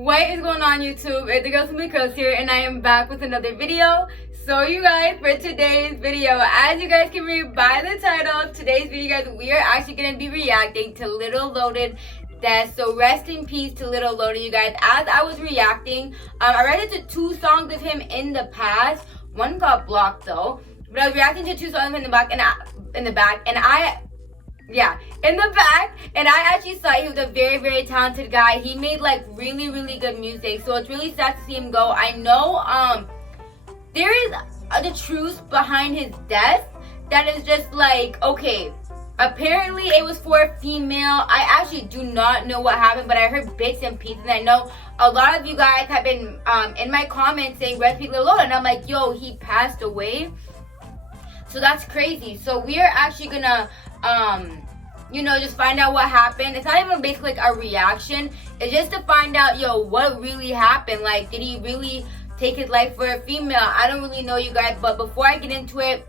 What is going on, YouTube? It's the girl Curls here, and I am back with another video. So you guys, for today's video, as you guys can read by the title, today's video, guys, we are actually going to be reacting to Lil Loaded death. So rest in peace to Lil Loaded, you guys. As I was reacting, I read to 2 songs of him in the past. One got blocked though, but I was reacting to 2 songs in the back, and I actually saw he was a very, very talented guy. He made like really good music, so it's really sad to see him go. I know there is the truth behind his death that is just like, okay, apparently it was for a female. I actually do not know what happened, but I heard bits and pieces. I know a lot of you guys have been in my comments saying rest in peace Lil Loaded, and I'm like, yo, he passed away. So that's crazy. So we are actually gonna just find out what happened. It's not even basically like a reaction. It's just to find out, yo, what really happened. Like, did he really take his life for a female? I don't really know, you guys. But before I get into it,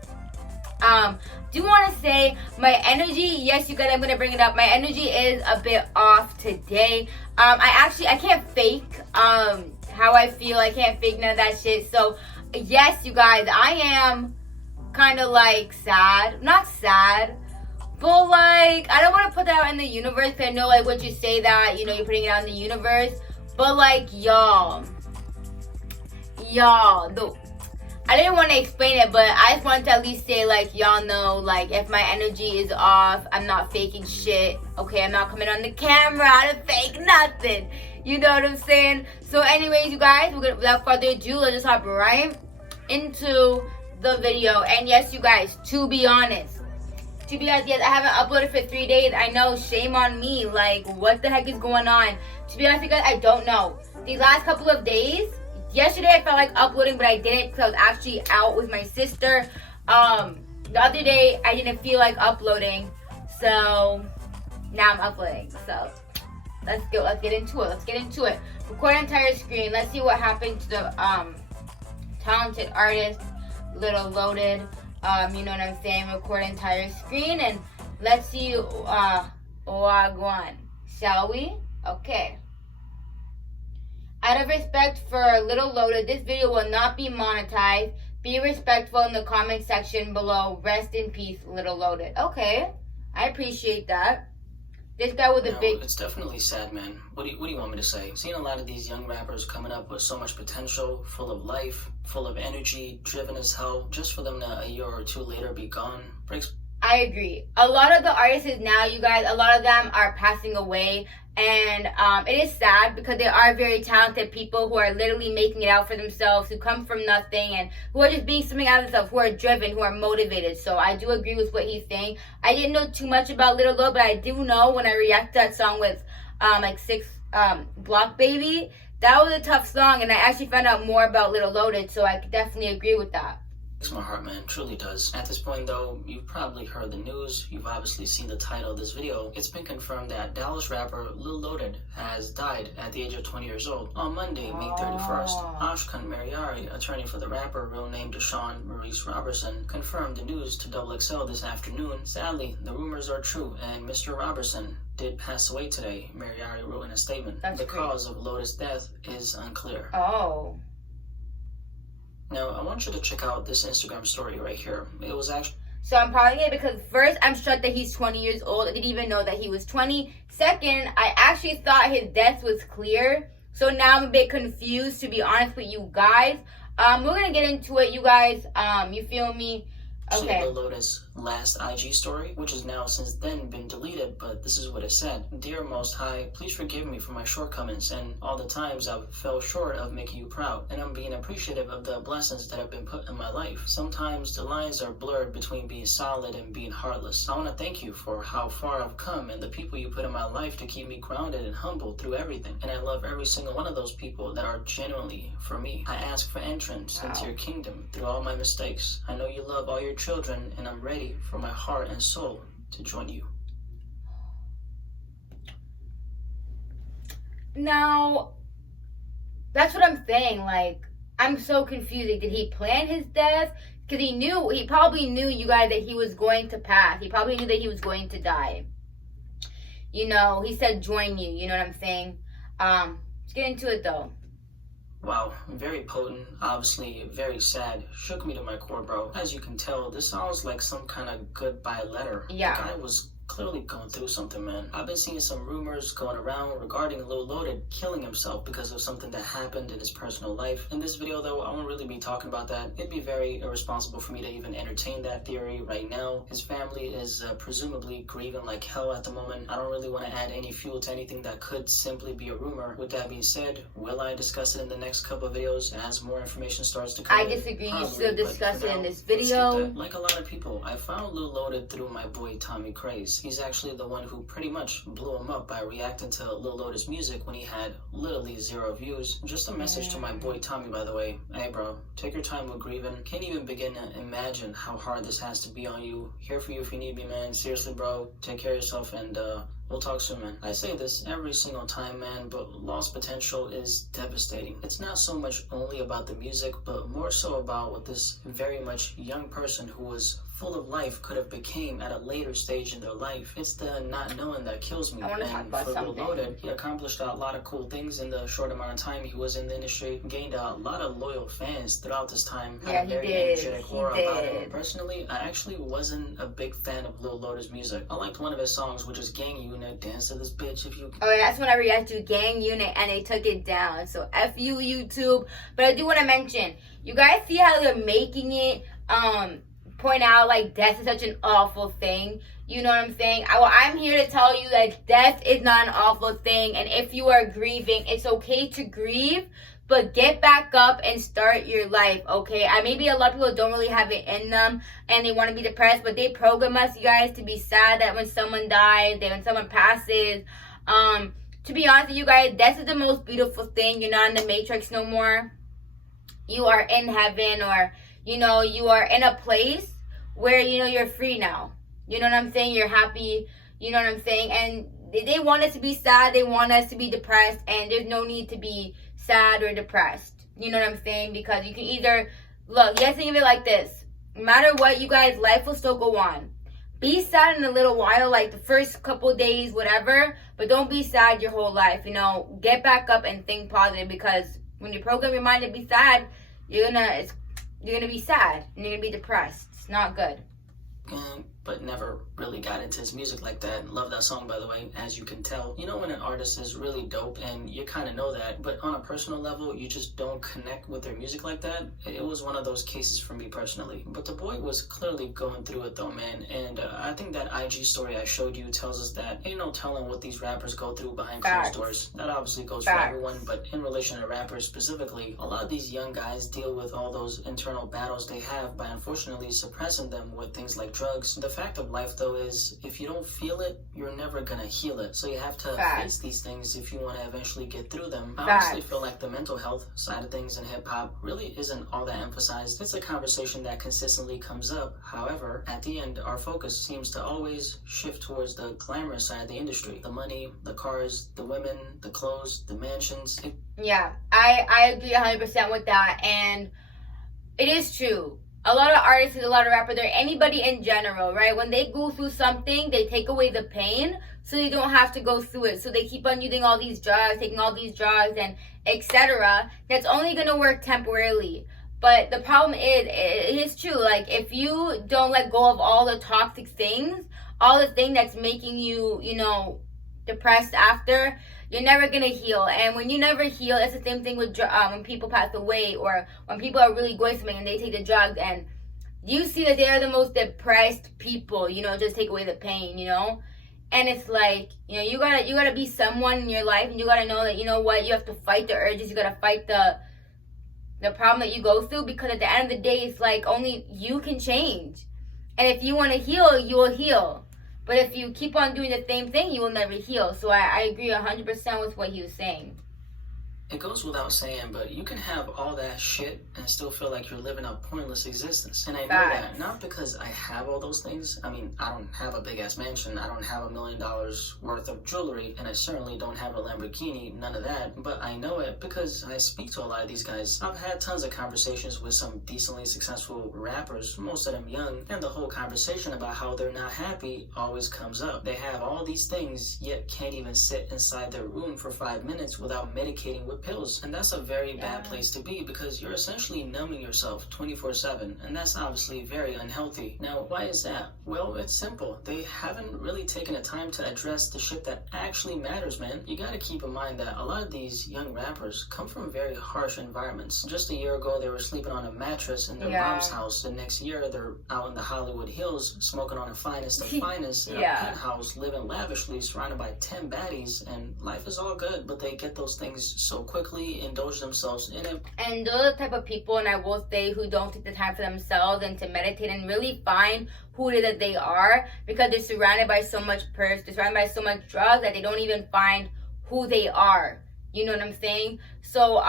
do want to say my energy, yes, you guys, I'm gonna bring it up. My energy is a bit off today. I can't fake how I feel. I can't fake none of that shit. So yes, you guys, I am kind of like sad. Not sad, but like, I don't want to put that out in the universe, because I know like once you say that, you know, you're putting it out in the universe. But like, y'all, I didn't want to explain it, but I just wanted to at least say, like, y'all know, like, if my energy is off, I'm not faking shit. Okay, I'm not coming on the camera to fake nothing. You know what I'm saying? So anyways, you guys, without further ado, let's just hop right into the video. And yes, you guys, to be honest, yes, I haven't uploaded for 3 days. I know, shame on me. Like, what the heck is going on? To be honest, you guys, I don't know. These last couple of days, yesterday I felt like uploading, but I didn't because I was actually out with my sister. The other day I didn't feel like uploading, so now I'm uploading. So let's get into it. Record entire screen. Let's see what happened to the talented artist Lil Loaded. You know what I'm saying? Record entire screen, and let's see Wagwan. Shall we? Okay. Out of respect for Lil Loaded, this video will not be monetized. Be respectful in the comment section below. Rest in peace, Lil Loaded. Okay, I appreciate that. This guy with a big... It's definitely sad, man. What do you want me to say? Seeing a lot of these young rappers coming up with so much potential, full of life, full of energy, driven as hell, just for them to a year or 2 later be gone, breaks... I agree. A lot of the artists now, you guys, a lot of them are passing away. And it is sad because they are very talented people who are literally making it out for themselves, who come from nothing, and who are just being something out of themselves, who are driven, who are motivated. So I do agree with what he's saying. I didn't know too much about Lil Loaded, but I do know when I reacted to that song with like 6 Block Baby, that was a tough song, and I actually found out more about Lil Loaded, so I could definitely agree with that. Breaks my heart, man. Truly does. At this point, though, you've probably heard the news. You've obviously seen the title of this video. It's been confirmed that Dallas rapper Lil Loaded has died at the age of 20 years old. On Monday, May 31st, Ashkan Mariari, attorney for the rapper, real name Deshaun Maurice Robertson, confirmed the news to XXL this afternoon. Sadly, the rumors are true, and Mr. Robertson did pass away today, Mariari wrote in a statement. The cause of Loaded's death is unclear. Oh. Now, I want you to check out this Instagram story right here. It was actually... So I'm pausing it because first, I'm shocked that he's 20 years old. I didn't even know that he was 20. Second, I actually thought his death was clear. So now I'm a bit confused, to be honest with you guys. We're going to get into it, you guys. You feel me? Okay. Lil Loaded's last IG story, which has now since then been deleted, but this is what it said. Dear Most High, please forgive me for my shortcomings and all the times I've fell short of making you proud, and I'm being appreciative of the blessings that have been put in my life. Sometimes the lines are blurred between being solid and being heartless. I want to thank you for how far I've come and the people you put in my life to keep me grounded and humble through everything, and I love every single one of those people that are genuinely for me. I ask for entrance into your kingdom through all my mistakes. I know you love all your children, and I'm ready for my heart and soul to join you. Now, that's what I'm saying. Like, I'm so confused. Like, did he plan his death? Because he probably knew, you guys, that he was going to pass. He probably knew that he was going to die. You know, he said, join you. You know what I'm saying? Let's get into it though. Wow, very potent, obviously very sad, shook me to my core, bro. As you can tell, this sounds like some kind of goodbye letter. Yeah. The guy was clearly going through something, man. I've been seeing some rumors going around regarding Lil Loaded killing himself because of something that happened in his personal life. In this video, though, I won't really be talking about that. It'd be very irresponsible for me to even entertain that theory right now. His family is presumably grieving like hell at the moment. I don't really want to add any fuel to anything that could simply be a rumor. With that being said, will I discuss it in the next couple of videos as more information starts to come I in? disagree. Probably, you should discuss it in this let's skip video. that. Like a lot of people, I found Lil Loaded through my boy Tommy Craze. He's actually the one who pretty much blew him up by reacting to Lil Loaded's music when he had literally 0 views. Just a message to my boy Tommy, by the way. Hey bro, take your time with grieving. Can't even begin to imagine how hard this has to be on you. Here for you if you need me, man. Seriously, bro, take care of yourself, and we'll talk soon, man. I say this every single time, man, but lost potential is devastating. It's not so much only about the music, but more so about what this very much young person who was full of life could have became at a later stage in their life. It's the not knowing that kills me. I want to talk about for Lil something. Loaded, he accomplished a lot of cool things in the short amount of time he was in the industry, gained a lot of loyal fans throughout this time. Yeah, Had a he very did. energetic He aura about him. did. Personally, I actually wasn't a big fan of Lil Loaded's music. I liked one of his songs, which is Gang Unit, Dance to This Bitch If You... Oh, yeah, that's when I reacted to Gang Unit and they took it down. So F you, YouTube. But I do want to mention, you guys see how they're making it point out like death is such an awful thing. You know what I'm saying? I'm here to tell you that death is not an awful thing. And if you are grieving, it's okay to grieve. But get back up and start your life, okay? Maybe a lot of people don't really have it in them and they want to be depressed, but they program us, you guys, to be sad that when someone dies, that when someone passes. To be honest with you guys, death is the most beautiful thing. You're not in the Matrix no more. You are in heaven, or, you know, you are in a place where, you know, you're free now. You know what I'm saying? You're happy. You know what I'm saying? And they want us to be sad. They want us to be depressed. And there's no need to be sad or depressed. You know what I'm saying? Because you can either, look, you guys think of it like this. No matter what, you guys, life will still go on. Be sad in a little while, like the first couple days, whatever. But don't be sad your whole life. You know, get back up and think positive. Because when you program your mind to be sad, you're gonna be sad and you're gonna be depressed. It's not good. But never really got into his music like that. Love that song, by the way, as you can tell. You know when an artist is really dope and you kind of know that, but on a personal level, you just don't connect with their music like that? It was one of those cases for me personally. But the boy was clearly going through it though, man. And I think that IG story I showed you tells us that ain't no telling what these rappers go through behind closed doors. That obviously goes for everyone, but in relation to rappers specifically, a lot of these young guys deal with all those internal battles they have by unfortunately suppressing them with things like drugs. The fact of life though is if you don't feel it, you're never gonna heal it. So you have to face these things if you want to eventually get through them. I honestly feel like the mental health side of things in hip-hop really isn't all that emphasized. It's a conversation that consistently comes up. However, at the end, our focus seems to always shift towards the glamorous side of the industry. The money, the cars, the women, the clothes, the mansions. Yeah, I agree 100% with that. And it is true. A lot of artists, a lot of rappers, or anybody in general, right? When they go through something, they take away the pain so they don't have to go through it. So they keep on using all these drugs, taking all these drugs, and etc. That's only going to work temporarily. But the problem is, it is true. Like, if you don't let go of all the toxic things, all the thing that's making you, you know, depressed after, you're never gonna heal. And when you never heal, it's the same thing with when people pass away, or when people are really going through something and they take the drugs, and you see that they are the most depressed people, you know, just take away the pain, you know. And it's like, you know, you gotta be someone in your life, and you gotta know that, you know what, you have to fight the urges, you gotta fight the problem that you go through, because at the end of the day, it's like only you can change. And if you want to heal, you will heal. But if you keep on doing the same thing, you will never heal. So I agree 100% with what he was saying. It goes without saying, but you can have all that shit and still feel like you're living a pointless existence. And I know that not because I have all those things. I mean, I don't have a big ass mansion, I don't have $1 million worth of jewelry, and I certainly don't have a Lamborghini, none of that. But I know it because I speak to a lot of these guys. I've had tons of conversations with some decently successful rappers, most of them young, and the whole conversation about how they're not happy always comes up. They have all these things, yet can't even sit inside their room for 5 minutes without medicating with pills. And that's a very bad place to be, because you're essentially numbing yourself 24/7, and that's obviously very unhealthy. Now, why is that? Well, it's simple. They haven't really taken the time to address the shit that actually matters, man. You gotta keep in mind that a lot of these young rappers come from very harsh environments. Just a year ago, they were sleeping on a mattress in their mom's house. The next year, they're out in the Hollywood Hills, smoking on the finest of finest in a penthouse, living lavishly, surrounded by 10 baddies, and life is all good, but they get those things so quickly, indulge themselves in it. And those are the type of people, and I will say, who don't take the time for themselves and to meditate and really find who it is that they are, because they're surrounded by so much they're surrounded by so much drugs that they don't even find who they are. You know what I'm saying? So,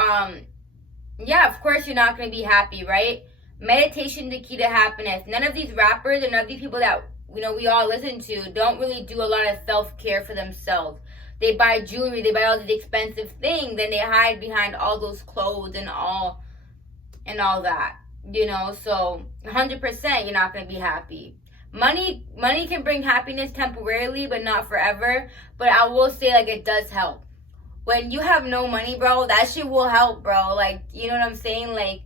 yeah, of course you're not going to be happy, right? Meditation is the key to happiness. None of these rappers and none of these people that, you know, we all listen to don't really do a lot of self-care for themselves. They buy jewelry, they buy all these expensive things, and they hide behind all those clothes and all that, you know. So 100% you're not going to be happy. Money can bring happiness temporarily, but not forever. But I will say, like, it does help. When you have no money, bro, that shit will help, bro. Like, you know what I'm saying? Like,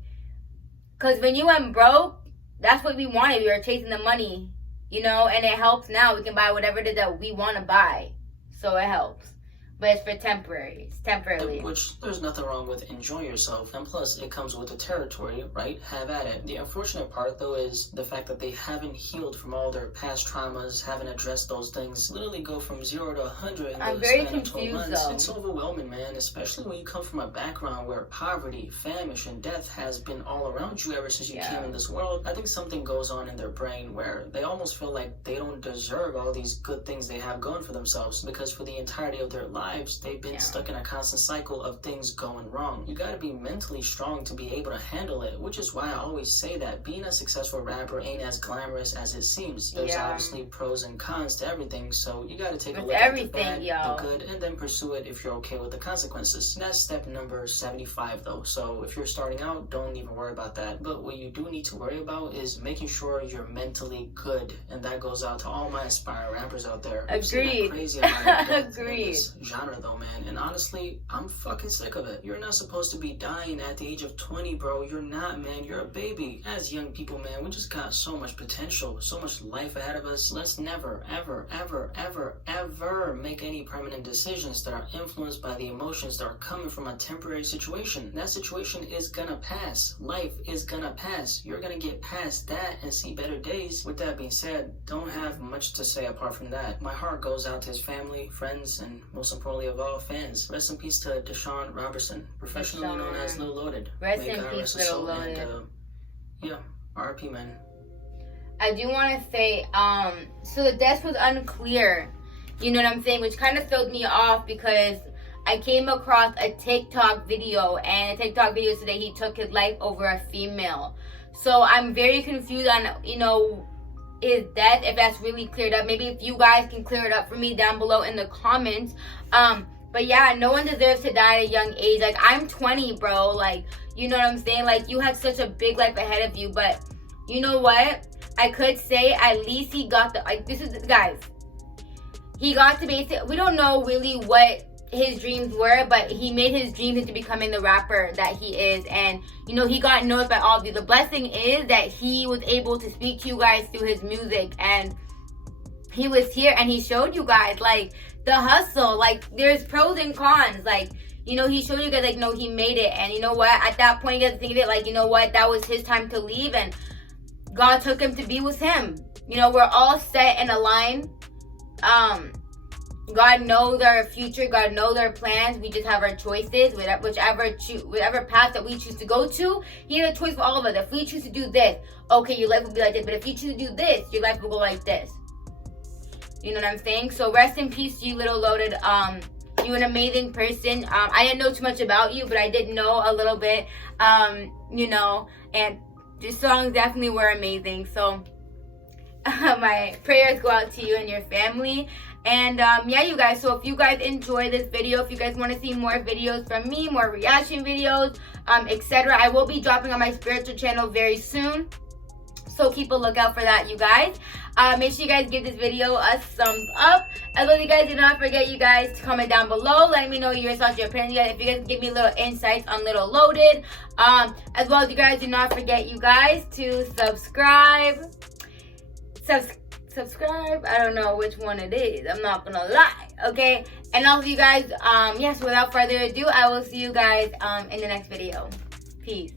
because when you went broke, that's what we wanted. We were chasing the money, you know, and it helps now. We can buy whatever it is that we want to buy. So it helps. But it's for temporary. It's temporarily. Which, there's nothing wrong with enjoying yourself. And plus, it comes with the territory, right? Have at it. The unfortunate part, though, is the fact that they haven't healed from all their past traumas, haven't addressed those things. Literally go from 0 to 100 in I'm the very span of 12 confused, months. though. It's overwhelming, man. Especially when you come from a background where poverty, famine, and death has been all around you ever since you came in this world. I think something goes on in their brain where they almost feel like they don't deserve all these good things they have going for themselves, because for the entirety of their lives, they've been stuck in a constant cycle of things going wrong. You gotta be mentally strong to be able to handle it, which is why I always say that being a successful rapper ain't as glamorous as it seems. There's obviously pros and cons to everything, so you gotta take a look at the bad, the good, and then pursue it if you're okay with the consequences. And that's step number 75, though. So if you're starting out, don't even worry about that. But what you do need to worry about is making sure you're mentally good, and that goes out to all my aspiring rappers out there. Agreed. Crazy amount of death in this genre, though, man. And honestly, I'm fucking sick of it. You're not supposed to be dying at the age of 20, bro. You're not, man. You're a baby. As young people, man, we just got so much potential, so much life ahead of us. Let's never, ever, ever, ever, ever make any permanent decisions that are influenced by the emotions that are coming from a temporary situation. That situation is gonna pass. Life is gonna pass. You're gonna get past that and see better days. With that being said, don't have much to say apart from that. My heart goes out to his family, friends, and most importantly of all, fans. Rest in peace to Deshaun Robertson, professionally known as Lil Loaded. Rest in peace, Lil Loaded. And, yeah, RIP, man. I do want to say, so the death was unclear, you know what I'm saying, which kind of threw me off, because I came across a TikTok video, and a TikTok video said that he took his life over a female. So I'm very confused on, you know, his death, if that's really cleared up. Maybe if you guys can clear it up for me down below in the comments. But yeah, no one deserves to die at a young age. Like, I'm 20, bro. Like, you know what I'm saying? Like, you had such a big life ahead of you. But you know what? I could say at least he got the, like, this is, guys, he got to basic, we don't know really what his dreams were, but he made his dreams into becoming the rapper that he is. And, you know, he got noticed by all of you. The blessing is that he was able to speak to you guys through his music. And he was here and he showed you guys, like, the hustle. Like, there's pros and cons. Like, you know, he showed you guys, like, no, he made it. And you know what? At that point, you guys think of it, like, you know what? That was his time to leave. And God took him to be with him. You know, we're all set in a line. God knows our future. God knows our plans. We just have our choices. Whatever path that we choose to go to, He has a choice for all of us. If we choose to do this, okay, your life will be like this. But if you choose to do this, your life will go like this. You know what I'm saying? So rest in peace to you, Lil Loaded. You're an amazing person. I didn't know too much about you, but I did know a little bit, you know, and the songs definitely were amazing. So my prayers go out to you and your family. And yeah, you guys, so if you guys enjoy this video, if you guys want to see more videos from me, more reaction videos, etc., I will be dropping on my spiritual channel very soon. So keep a lookout for that, you guys. Make sure you guys give this video a thumbs up. As well as you guys, do not forget, you guys, to comment down below, letting me know your thoughts, your opinions. If you guys can give me little insights on Lil Loaded. As well as you guys, do not forget, you guys, to subscribe. Subscribe. I don't know which one it is. I'm not gonna lie. Okay. And also, you guys, yes, without further ado, I will see you guys in the next video. Peace.